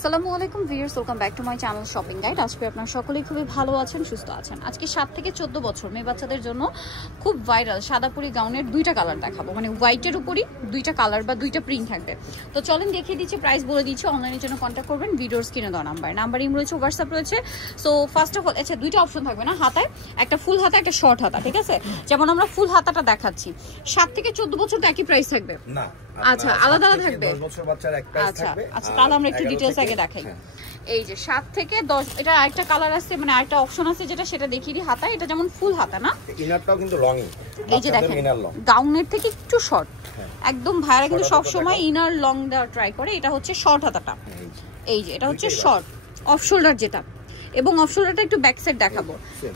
আসসালামু আলাইকুম viewers, welcome back to my channel shopping guide. আজকে আপনারা সকলেই খুবই ভালো আছেন, সুস্থ আছেন। আজকে 7 থেকে 14 বছর মেয়ে বাচ্চাদের জন্য খুব ভাইরাল সাদাপুরি গাউনের দুইটা কালার দেখাবো, মানে হোয়াইটের উপরই দুইটা কালার বা দুইটা প্রিন্ট থাকবে। তো চলেন দেখিয়ে দিচ্ছি, প্রাইস বলে দিচ্ছি। অনলাইনের জন্য কন্ট্যাক্ট করবেন ভিডিওর স্ক্রিনে দেওয়া নাম্বার ইম রয়েছে, হোয়াটসঅ্যাপ রয়েছে। সো ফার্স্ট অফ অল আচ্ছা দুইটা অপশন থাকবে না, হাতায় একটা ফুল হাতা একটা শর্ট হাতা, ঠিক আছে? যেমন আমরা ফুল হাতাটা দেখাচ্ছি, 7 থেকে 14 বছর তো একই প্রাইস থাকবে না? আচ্ছা আলাদা আলাদা থাকবে। 10 বছর বাচ্চার এক প্রাইস থাকবে। আচ্ছা তাহলে আমরা একটু ডিটেইলস আগে দেখাই। এই যে 7 থেকে 10, এটা আরেকটা কালার আছে, মানে আরেকটা অপশন আছে যেটা সেটা দেখিয়ে দিই। হাতা এটা যেমন ফুল হাতা না, ইনারটাও কিন্তু লংই। এই যে দেখেন গাউনের থেকে একটু শর্ট, একদম ভাইরা কিন্তু সব সময় ইনার লং দেওয়া ট্রাই করে। এটা হচ্ছে শর্ট হাতাটা, এই যে এটা হচ্ছে শর্ট অফ শোল্ডার যেটা, এবং অফ শোল্ডারটা একটু ব্যাক সাইড দেখাবো।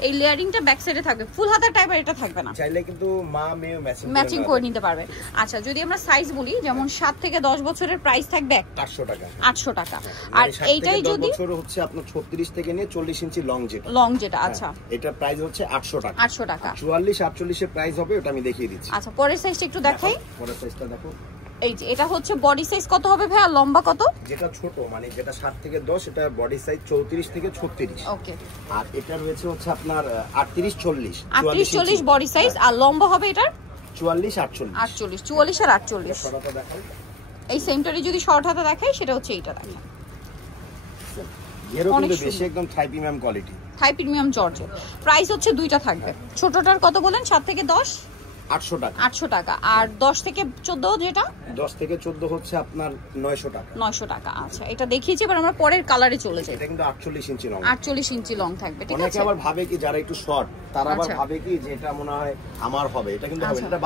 এই লেয়ারিংটা ব্যাক সাইডে থাকবে, ফুল হাতা টাইপের এটা থাকবে না, চাইলে কিন্তু মা মেয়ে ম্যাচিং করে নিতে পারবে। আচ্ছা যদি আমরা সাইজ বলি, যেমন 7 থেকে 10 বছরের প্রাইস থাকবে 800 টাকা। 800 টাকা। আর এইটাই যদি 10 বছর হচ্ছে আপনার 36 থেকে নিয়ে 40 ইঞ্চি লং যেটা, আচ্ছা এটা প্রাইস হচ্ছে 800 টাকা। 800 টাকা। 44 48 এর প্রাইস হবে, ওটা আমি দেখিয়ে দিচ্ছি। আচ্ছা পরের সাইজটা একটু দেখাই। পরের সাইজটা দেখো, এই যে এটা হচ্ছে বডি সাইজ কত হবে ভাই, আর লম্বা কত? যেটা ছোট মানে যেটা 7 থেকে 10, এটা বডি সাইজ 34 থেকে 36। ওকে। আর এটা রয়েছে হচ্ছে আপনার 38 40 40 বডি সাইজ, আর লম্বা হবে এটার 44 48 44 আর 48। শর্টটা দেখাই, এই সেমটারই যদি শর্ট হাতা দেখাই সেটা হচ্ছে এইটা দেখেন, এর কিন্তু বেশি একদম থাই প্রিমিয়াম কোয়ালিটি, থাই প্রিমিয়াম জর্জেট। প্রাইস হচ্ছে দুইটা থাকবে। ছোটটার কত বলেন? 7 থেকে 10 800 টাকা। 800 টাকা। আর 10 থেকে 14 যেটা, 10 থেকে 14 হচ্ছে আপনার 900 টাকা। 900 টাকা। আচ্ছা এটা দেখিয়েছি, এবার আমরা পরের কালারে চলে যাই। এটা কিন্তু 48 ইঞ্চি লং, 48 ইঞ্চি লং থাকবে, ঠিক আছে? অনেকে আবার ভাবে কি যারা একটু শর্ট তারা আবার ভাবে কি যে এটা মনে হয় আমার হবে, এটা কিন্তু হবে না, এটা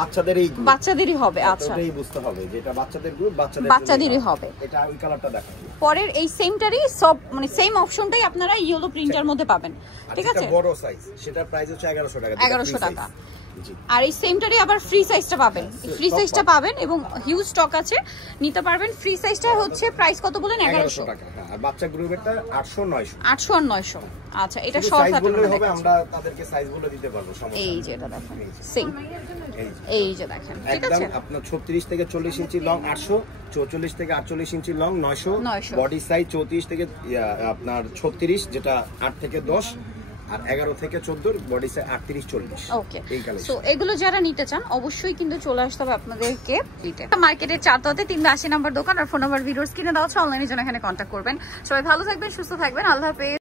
বাচ্চাদেরই হবে। আচ্ছা এটাই বুঝতে হবে যে এটা বাচ্চাদের গ্রুপ, বাচ্চাদেরই হবে। এটা ওই কালারটা দেখাই। পরের এই সেমটারই সব মানে সেম অপশনটাই আপনারা ইয়েলো প্রিন্টার মধ্যে পাবেন, ঠিক আছে? বড় সাইজ সেটা প্রাইস হচ্ছে 1100 টাকা। 1100 টাকা। আর এই সেমটারই আবার ফ্রি সাইজটা পাবেন, ফ্রি সাইজটা পাবেন এবং হিউজ স্টক আছে, নিতে পারবেন। ফ্রি সাইজটা হচ্ছে প্রাইস কত বলেন? 1100 টাকা। হ্যাঁ, আর বাচ্চা গ্রুপেরটা 800 900। 800 আর 900। আচ্ছা এটা শর্ট হাতা হবে, আমরা তাদেরকে সাইজ বলে দিতে পারবো, সমস্যা নেই। এই যে এটা দেখেন সেম, এই যে দেখেন, ঠিক আছে? আপনার 36 থেকে 40 ইঞ্চি লং 800, 44 থেকে 48 ইঞ্চি লং 900, বডি সাইজ 34 থেকে আপনার 36 যেটা 8 থেকে 10, আর 11 থেকে 14 বডি সাইজ 38 40। ওকে, সো এগুলো যারা নিতে চান অবশ্যই কিন্তু চলে আসতে হবে আপনাদেরকে মার্কেটের 4 তলাতে 380 নম্বর দোকান, আর ফোন নাম্বার ভিডিওস কিনে দেওয়া আছে। অনলাইনে জন্য এখানে কন্ট্যাক্ট করবেন। সবাই ভালো থাকবেন, সুস্থ থাকবেন, আল্লাহ হাফেজ।